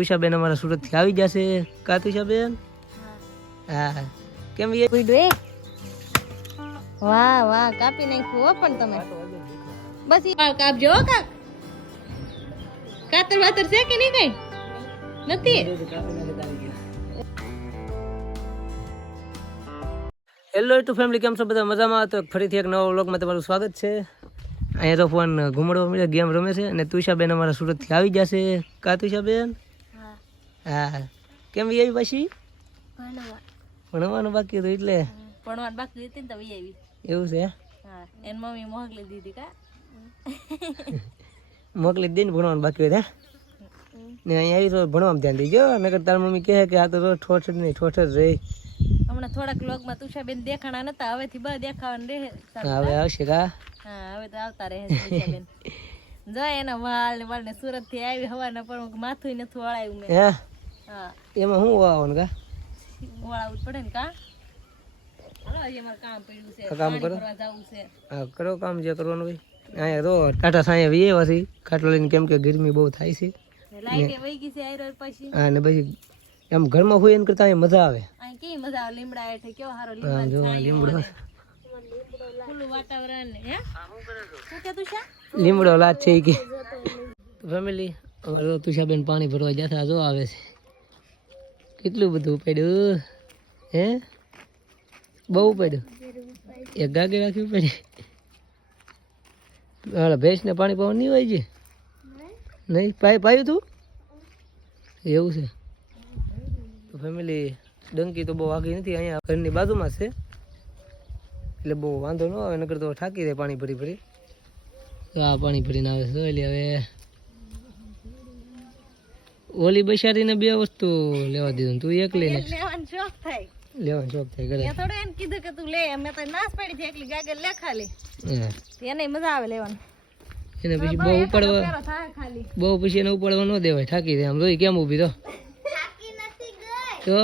તુષાબેન અમારા સુરતથી આવી જશે. કા તુષાબેન? હા. કેમ એ ઉડ્યું એ વાહ વાહ કાપી નાખ્યું હો પણ તમે. બસ ઈ વાળ કાપજો હો કાક. કાતર વાતર છે કે નહીં કઈ? નથી? હેલો ટુ ફેમિલી કેમ છો બધા? મજામાં? તો ફરીથી એક નવો વ્લોગમાં તમારું સ્વાગત છે. અહીંયા તો ફોન ઘૂમડવા મળે ગેમ રમે છે અને તુષાબેન અમારા સુરતથી આવી જશે. કા તુષાબેન? હા. કેમ એ આવી પછી? ભણવાનું. બાકી હતું એટલે? ભણવાનું બાકી હતી ને તો વી આવી. એવું છે? હા એન મમ્મી મોકલી દીધી કા? મોકલી દીધી ને ભણવાનું બાકી હોય ત્યાં? ને અહીંયા આવી તો ભણવામાં ધ્યાન દેજો. નકર તાર મમ્મી કહે કે આ તો રોજ ઠોઠ જ નહીં ઠોઠ જ રહી. હમણાં થોડાક લોગમાં તુષાબેન દેખાણા નતા હવેથી બા દેખાવાનું રહે હવે આવશે કા? હા હવે તો આવતા રહે તુષાબેન. જો એના વાળ ને વાળ ને સુરતથી આવી હવાના પણ માથું નથી વળાયું મેં. હા? એમાં શું વાવવાનું કા? વળાવવું જ પડે ને કા? કામ કરો. હા કામ જે કરવાનું હોય. અહીંયા તો ટાટા સાંયા વીએ પછી. ખાટલો લઈને કેમ કે ગરમી બહુ થાય છે. હા ને પછી એમ ઘરમાં હોય એને કરતા અહીંયા મજા આવે. કેવી મજા આવે? લીમડા હેઠે કેવો સારો લીમડો. લીમડો લાજ છે કે. ફેમિલી હવે તુષાબેન પાણી ભરવા જતા જો આવે છે. કેટલું બધું પડ્યું? હે? બહુ પડ્યું? એક ગાગે રાખવી પડી? હાલ, ભેંસને પાણી પાવા નહીં હોય છે નહીં? પાય, પાયું તું? એવું છે. તો ફેમિલી ડંકી તો બહુ આગી નથી, અહીંયા ઘરની બાજુમાં છે. એટલે બહુ વાંધો ન આવે, નકર તો થાકી જાય પાણી ભરી ભરી. તો આ પાણી ભરીને આવે છે એટલે હવે. ઓલી બૈસારીને બે વસ્તુ લેવા દીધું ને તું એક લઈને. લેવાનો શોખ થાય. લેવાનો શોખ થાય કરે થોડો થોડું એમ કીધું કે તું લે મેં તો નાશ પડી છે એકલી ગાગર લે ખાલી. એને મજા આવે લેવાની. એને પછી બહુ ઉપાડવા બહુ પછી એને ઉપાડવા ન દેવાય થાકી જાય આમ. જોઈ કેમ ઊભી તો? તો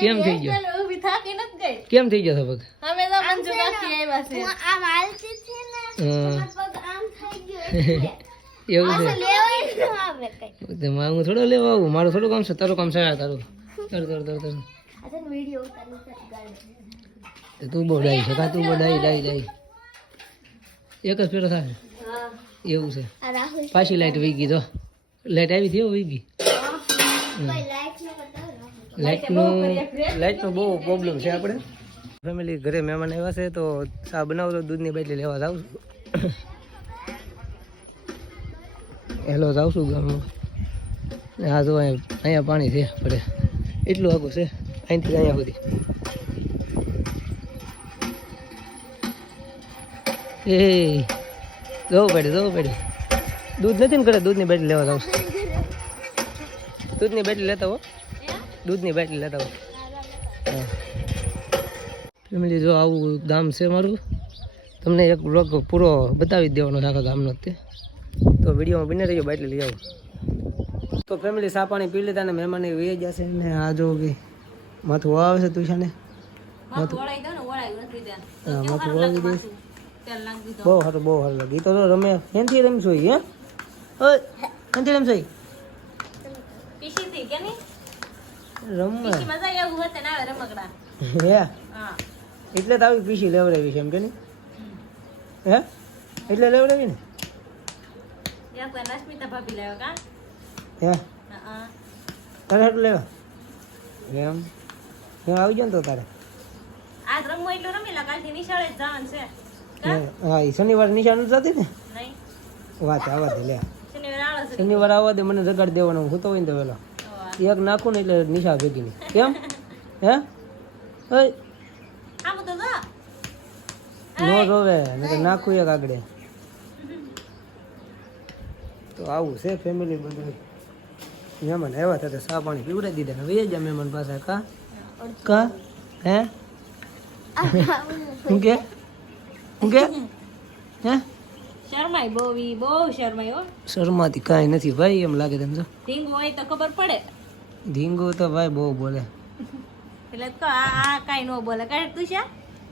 કેમ થઈ ગયો? પેલો ઊભી થાકી નથી ગઈ. કેમ થઈ ગયો પગ? અમે તો મંજુ કાકી આવ્યા છે. હા એવું છે. તો મારે હું થોડો લેવા આવું? મારું થોડું કામ છે તારું કામ છે તારું. તારું તર તર તર. તો તું બહુ ડાઈ છે કા તું બહુ ડાઈ ડાઈ ડાઈ. એક જ ફેરો થાય. એવું છે. પાછી લાઈટ વી ગઈ તો. લાઈટ આવી હતી વી ગઈ લાઈટનું લાઈટનો બહુ પ્રોબ્લેમ છે આપણે. ફેમિલી ઘરે મહેમાન આવ્યા છે તો ચા બનાવો દૂધની બાટલી લેવા જાઉં છું. હેલો, જાઉં છું ગામમાં. ને આ જો અહીંયા અહીંયા પાણી છે પડે એટલું આગું છે, અહીંથી અહીંયા સુધી. એ, જવું પડે જવું પડે. દૂધ નથી ને કરે દૂધની બેટલી લેવા જાઉં દૂધની બેટલી લેતા હો. દૂધની બેટલી લેતા હો. ફેમિલી, જો આવું ગામ છે મારું, તમને એક બ્લોગ પૂરો બતાવી દેવાનો આખા ગામનો તે. તો વિડીયોમાં બને રહ્યો બાટલી લઈ આવું. તો ફેમિલી સા પાણી પી લીધા ને મહેમાન વે જશે ને આ જો કે માથું વાવે છે તુષાને. માથું દો વાવી દીધો. બહુ સારું બહુ સારું લાગે એ તો રમે એનથી રમશું હે? એનથી રમશું એટલે તો આવી પીસી લેવડાવી છે એમ કે હે? એટલે લેવડાવી ને નસ્મિતા ભાભી લાવ્યો કા? હે? હા. તારે લેવા એમ? એમ આવી જાય ને તો તારે. આજ રમવું એટલું રમી લા કાલથી નિશાળે જ જવાનું છે. હે, હા એ શનિવાર નિશાળ ને? નહીં. વાત આવા દે લે. શનિવાર આવવા દે મને જગાડ દેવાનો હું તો હોય ને તો વેલો. એક નાખું ને એટલે નિશા ભેગી ની કેમ? હે? ઓય. નો રોવે નકર નાખું એક આગળ. તો આવું છે ફેમિલી બધું. મહેમાન આવ્યા હતા તો સા પાણી પીવડાવી દીધા. હવે જા મહેમાન પાસે કા? કા? હે? શું કે? શું કે? હે? શરમાય બહુ બહુ શરમાય હો. શરમાથી કાંઈ નથી ભાઈ એમ લાગે તમને ઢીંગ હોય તો ખબર પડે. ધીંગો તો ભાઈ બહુ બોલે. એટલે તો આ આ કાંઈ ન બોલે. કાંઈ તુષા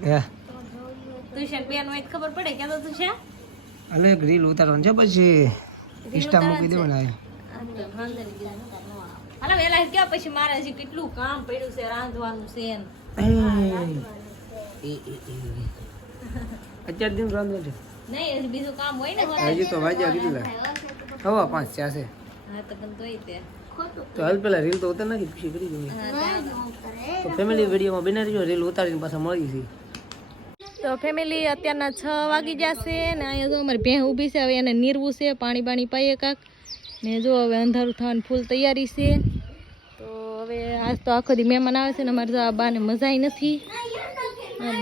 હે? તુષા બેન હોય તો ખબર પડે. કે તો તુષા એક રીલ ઉતારવાની છે પછી. ઇન્સ્ટા મૂકી હાલો વેલા ક્યાં પછી મારે હજી કેટલું કામ પડ્યું છે રાંધવાનું છે ને. અત્યાર દિન રાંધો છે નહીં બીજું કામ હોય ને હજી તો કેટલા હવા પાંચ ચાસે હા તો પણ તોય તે. તો હાલ પેલા રીલ તો ઉતાર નાખી પછી કરી દઉં તો ફેમિલી વિડીયોમાં રીલ ઉતારીને પાછા મળી છે તો ફેમિલી અત્યારના છ વાગી જશે ને અહીંયા જો અમારી ભેં ઊભી છે, હવે એને નીરવું છે, પાણી બાણી પાઈએ કાંક. ને જો હવે અંધારું થવાની ફૂલ તૈયારી છે. તો હવે આજ તો આખો દી મહેમાન આવે છે ને અમારે જો આ બાને મજાઈ નથી.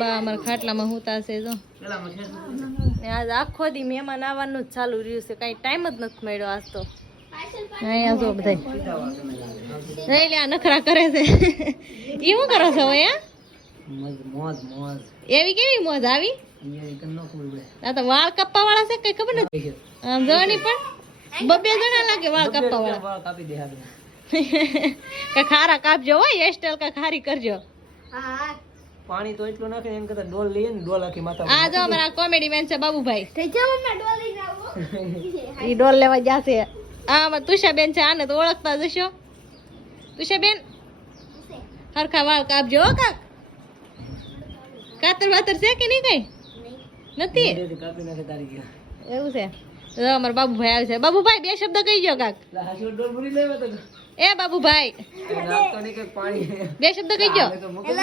બા અમારા ખાટલામાં હોતા છે, જો. ને આજ આખો દી મહેમાન આવવાનું જ ચાલુ રહ્યું છે, કાંઈ ટાઈમ જ નથી મળ્યો આજ તો. અહીંયા જો બધા નખરા કરે છે. એ શું કરો છો આ મોજ મોજ મોજ. એવી કેવી મોજ આવી? આ તો વાળ કપા વાળા છે કઈ ખબર નથી? આમ જોવાની પણ. બબે જણા લાગે વાળ કાપવા વાળા કાપી દે કે ખારા કાપજો હોય હેર સ્ટાઈલ કા ખારી કરજો. પાણી તો એટલું નાખે એમ કરતા ડોલ લઈએ ને ડોલ આખી માથા આ જો અમારા કોમેડી મેન છે બાબુભાઈ. ઈ ડોલ લેવા જાશે. આ અમાર તુષાબેન છે આને તો ઓળખતા જશો તુષાબેન હરખા વાળ કાપજો કાક. કાતર વાતર છે કે નહીં કઈ? નથી? ડેરી કાપી નાખે તારી ગયા એવું છે? જો અમારા બાબુભાઈ આવે છે. બાબુભાઈ બે શબ્દ કહી ગયો કાક. એ બાબુભાઈ. કે બે શબ્દ કહી ગયો તો મૂકી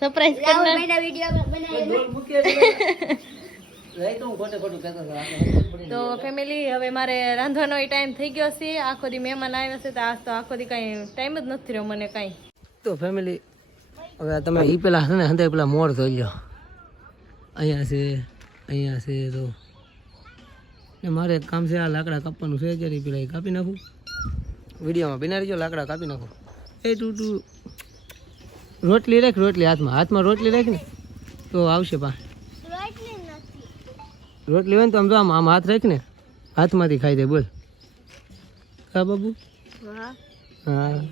સરપ્રાઈઝ કરના ડોલ મૂકી એટલે લઈ તો હું ખોટે ખોટું કહેતો ના વિડિયો પડી તો ફેમિલી હવે મારે રાંધવાનો ટાઈમ થઈ ગયો છે. આખો દી મહેમાન આવ્યા છે તો આજ તો આખો દી કાંઈ ટાઈમ જ નથી રહ્યો મને કાંઈ. તો ફેમિલી હવે તમે ઈ પેલા છે ને હંધાઈ પેલા મોર ધોઈ લો અહીંયા છે અહીંયા છે, તો ને મારે કામ છે, આ લાકડા કાપવાનું છે જ્યારે પેલા એ કાપી નાખું. વિડીયોમાં બિનારી જો લાકડા કાપી નાખું. એ તું તું, રોટલી રાખ, રોટલી હાથમાં હાથમાં રોટલી રાખ ને, તો આવશે પા રોટલી હોય ને તો આમ જો આમ આમ હાથ રાખ ને હાથમાંથી ખાઈ દે બોલ. હા બાબુ? હા.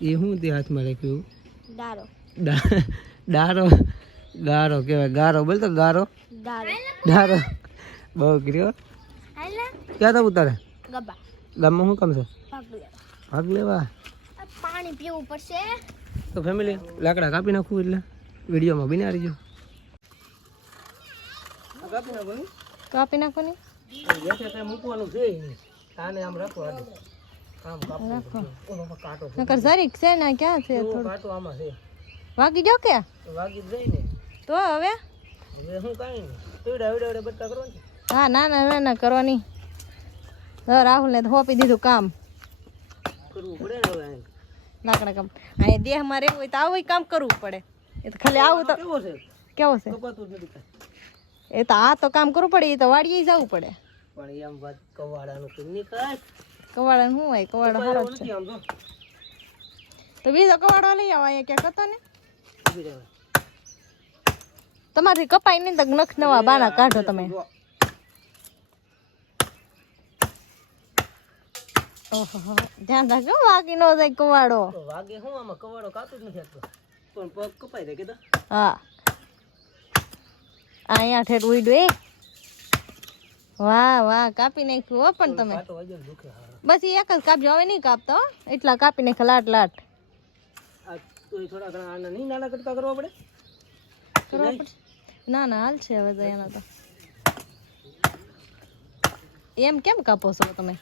એ શું તે હાથમાં રાખ્યું ડા- ડારો ગારો કહેવાય. ગારો બોલ તો ગારો. ડારો બહુ કર્યો. ક્યાં તો ઉતારે ગામમાં શું કામ છે? ભાગ લેવા. પાણી પીવું પડશે. તો ફેમિલી લાકડા કાપી નાખવું એટલે. વિડીયોમાં બિના રહીજો. કાપી નાખો કાપી નાખો. ને મૂકવાનું છે ને, ક્યાં છે વાગી ગયો કે? તો ને હવે? હવે ને હા ના ના ના ના કરવાની રાહુલને તો હોપી દીધું કામ. કરવું પડે ને લાકડા કામ. અહીંયા દેહમાં રહેવું હોય તો આવું કામ કરવું પડે. એ તો ખાલી આવું તો કેવો છે. એ તો આ તો કામ કરવું પડે એ તો વાડીએ જવું પડે. પણ એમ વાત કવાડાનું કોઈ નહીં કાંઈ. કવાડા શું હોય? કવાડો સારો છે. તો. બીજો કવાડો લઈ આવો અહીંયા ક્યાંક હતો ને? તમારી કપાઈ નહીં તો નખ નવા બાના કાઢો તમે. ઓહો ધ્યાન રાખજો વાગી ન જાય કવાડો. વાગે હું આમાં? કવાડો કાતું જ નથી પણ પગ કપાઈ દે કીધા હા. અહીંયા ઠેર ઉડ્યું એ? વાહ વાહ કાપી નાખ્યું હો પણ તમે. બસ એક જ કાપજો હવે નહીં કાપતો એટલા કાપી નાખ્યા લાટ લાટ. થોડા ઘણા આના નહીં નાના કટકા કરવા પડે? કરવા પડશે ના ના હાલ છે હવે તો એના તો. એમ કેમ કાપો છો તમે?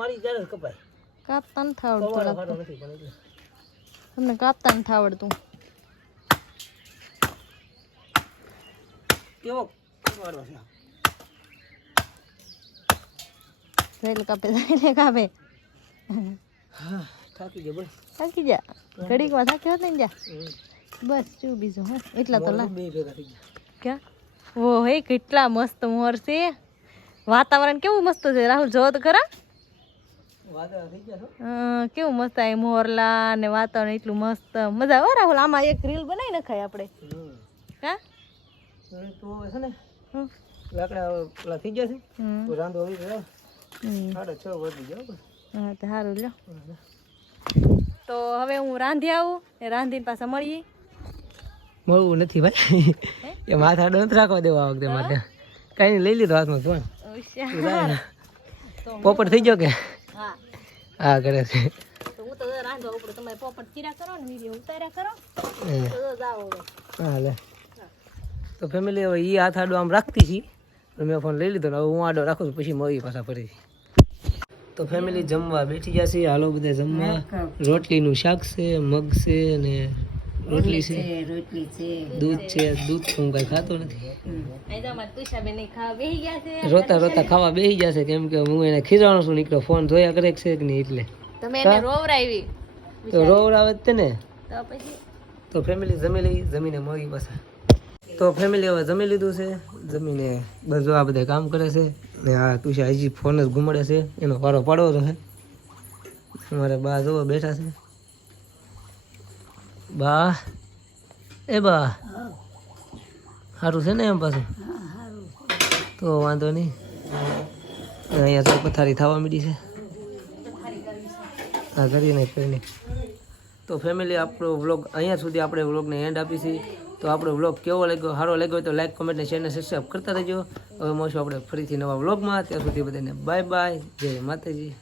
મારી કપાય. કાપતા નથી આવડતું તમને કાપતા નથી આવડતું કેવો કવાડો છે? જઈને કાપે જઈને કાપે. થાકી ગયો બોલ. થાકી જા ઘડીકમાં થાકી હોત ને જા. બસ શું બીજું હે? એટલા તો લા બે ભેગા થઈ ગયા. ક્યાં? ઓ હે કેટલા મસ્ત મોર છે. વાતાવરણ કેવું મસ્ત છે રાહુલ જોત તો ખરા? કેવું મસ્ત આ મોરલા ને વાતાવરણ એટલું મસ્ત. મજા આવે રાહુલ આમાં એક રીલ બનાવી નખાય આપણે. હા? તો હવે છે ને? હમ. લાકડા પેલા થઈ ગયા છે. રાંધો આવી ગયો સાડા છ વધી ગયા હા તો સારું લ્યો. તો હવે હું રાંધી આવું ને રાંધીને પાછા મળીએ. મળવું નથી ભાઈ. એ માથા નથી રાખવા દેવા આ વખતે માથે કાંઈ નહીં લઈ લીધો હાથમાં શું. પોપટ થઈ ગયો કે? હા. હા કરે છે. તો હું તો ઉપડું. તમે પોપટ ચીરા કરો ને વીડિયો ઉતાર્યા કરો. તો જાઓ હા લે. તો ફેમિલી હવે એ હાથ આડો આમ રાખતી હતી. મેં ફોન લઈ લીધો ને હવે હું આડો રાખું છું પછી મળી પાછા ફરી તો ફેમિલી જમવા બેઠી ગયા છે. હાલો બધા જમવા. રોટલીનું શાક છે મગ છે ને રોટલી છે. દૂધ છે. દૂધ તો હું કઈ ખાતો નથી. છે. રોતા રોતા ખાવા બેસી જશે કેમ કે હું એને ખીજાણો છું નીકળ્યો ફોન જોયા કરે છે કે નહીં એટલે. તમે એને રોવરાવી તો રોવરાવે છે જ ને. તો પછી? તો ફેમિલી જમી લઈ જમીને મળી પાછા. તો ફેમિલી હવે જમી લીધું છે. જમીને બધું આ બધા કામ કરે છે. ને આ તુષા હજી ફોન જ ઘુમાડે છે. એનો વારો પાડવો તો છે. મારે બા જોવા બેઠા છે. બા, એ બા. સારું છે ને એમ પાછું? તો વાંધો નહીં. અહીંયા તો પથારી થવા માંડી છે. હા કરીને કરીને તો ફેમિલી આપણો વ્લોગ અહીંયા સુધી આપણે વ્લોગને એન્ડ આપી છે. તો આપણો વ્લોગ કેવો લાગ્યો? સારો લાગ્યો તો લાઈક કમેન્ટ ને શેરને સબસ્ક્રાઈબ કરતા રહેજો. હવે મળશું આપણે ફરીથી નવા વ્લોગમાં ત્યાં સુધી બધાને બાય બાય જય માતાજી.